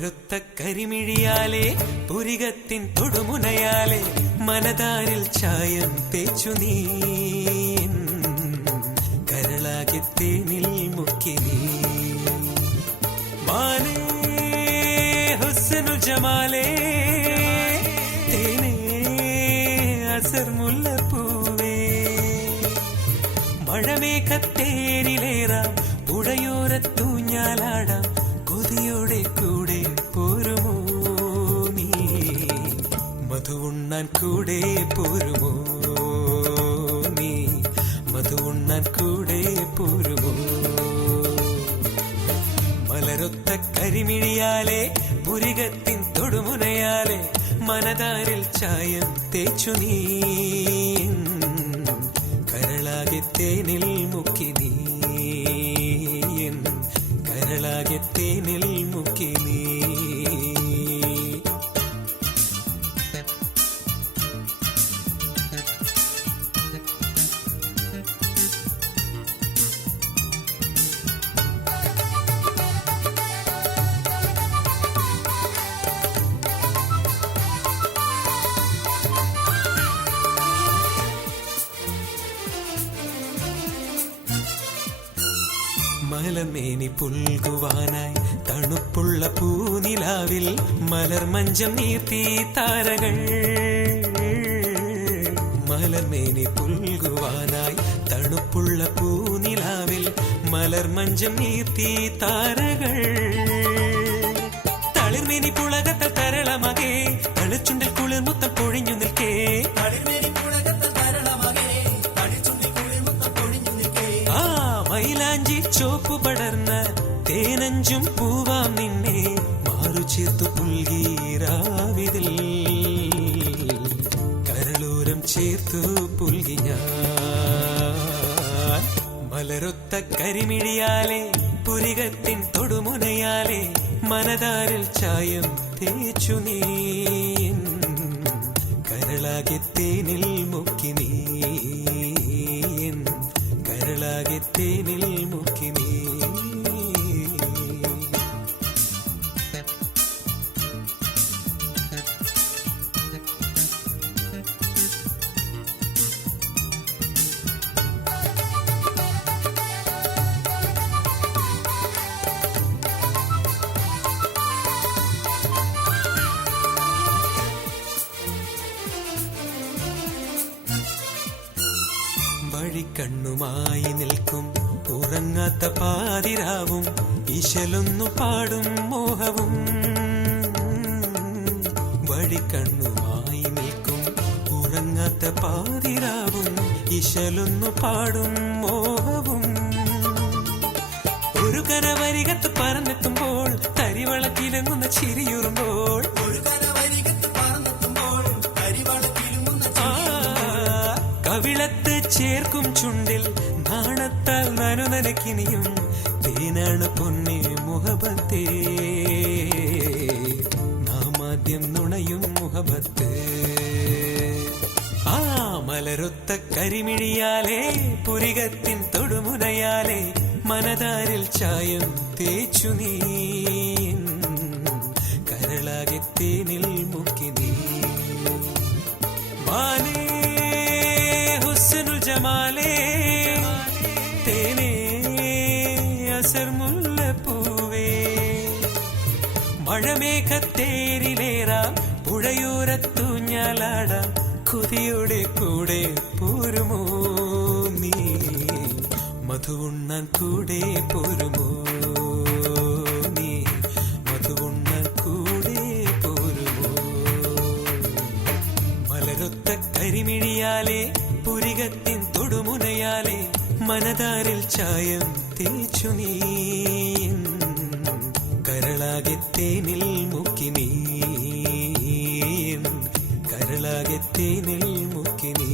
മലരൊത്ത കരിമിഴിയാലെ പുരികത്തിൻ തൊടുമുനയാലെ മനതാരിൽ ചായം തേച്ചു നീ കരളാകെ തേനിൽ മുക്കി നീ മാനേ ഹുസ്നു ജമാലേ തേനേ അസർ മുല്ലപ്പൂവേ മഴമേഘത്തേരിലേറാം പുഴയോരത്തൂഞ്ഞാലാടാം കൊതിയോടെ കൂടെ പോരുമോ നീ മധുവുണ്ണാൻ കൂടെ പോരുമോ നീ മധുവുണ്ണാൻ കൂടെ പോരുമോ മലരൊത്ത കരിമിഴിയാലെ പുരികത്തിൻ തൊടുമുനയാലെ മനതാരിൽ ചായം തേച്ചു നീ കരളാകെ തേനിൽ മുക്കി നീ കരളാകെ തേനിൽ മുക്കി നീ മലമേനി പുൽകുവാനായി തണുപ്പുള്ള പൂനിലാവിൽ മലർമഞ്ചം നീർത്തി താരകൾ മലമേനി പുൽകുവാനായി തണുപ്പുള്ള പൂനിലാവിൽ മലർമഞ്ചം നീർത്തി താരകൾ തളിർമേനി പുളകത്തൽ തരളമകേ തളിച്ചുണ്ടിൽ കുളിർമുത്തം പൊഴിഞ്ഞു നിൽക്കേ മൈലാഞ്ചി ചോപ്പു പടർന്ന തേനഞ്ചും പൂവാം നിന്നെ മാറു ചേർത്തു പുൽകീരാവിതിൽ കരളൂരം ചേർത്തു പുൽകി ഞാൻ മലരൊത്ത കരിമിഴിയാലെ പുരികത്തിൻ തൊടുമുനയാലെ മനതാരിൽ ചായം തേച്ചു നീ കരളാകെ തേനിൽ മുക്കി നീ കരളാകെ തേനിൽ മുക്കി നീ വഴിക്കണ്ണുമായി നിൽക്കും ഉറങ്ങാത്ത പാതിരാവും ഇശലൊന്നു പാടും മോഹവും വഴിക്കണ്ണുമായി നിൽക്കും ഉറങ്ങാത്ത പാതിരാവും ഇശലൊന്നു പാടും മോഹവും ഒരു കനവരികത്ത് പറന്നെത്തുമ്പോൾ തരിവളക്കിലങ്ങുന്ന ചിരിയുറുമ്പോൾ കവിളത്ത് ചേർക്കും ചുണ്ടിൽ നാണത്താൽ നനുനനക്കിനിയും തേനാണ് പൊന്നെ മുഹബത്തേ നാമാദ്യം നുണയും മുഹബത്ത് ആ മലരൊത്ത കരിമിഴിയാലെ പുരികത്തിൻ തൊടുമുനയാലെ മനതാരിൽ ചായം തേച്ചു നീ കരളാകെ തേനിൽ മുക്കി നീ മാനേ ജമാലേ തേനേ അസർ മുല്ലപ്പൂവേ മഴമേഘത്തേരിലേറാം പുഴയോരത്തൂഞ്ഞാലാടാം കൊതിയോടെ കൂടെ പോരുമോ നീ മധുവുണ്ണാൻ കൂടെ പോരുമോ നീ മധുവുണ്ണാൻ കൂടെ പോരുമോ മലരൊത്ത കരിമിഴിയാലെ പുരികത്തിൻ തൊടുമുനയാലെ മനതാരിൽ ചായം തേച്ചു നീ കരളാകെ തേനിൽ മുക്കി നീ കരളാകെ തേനിൽ മുക്കി നീ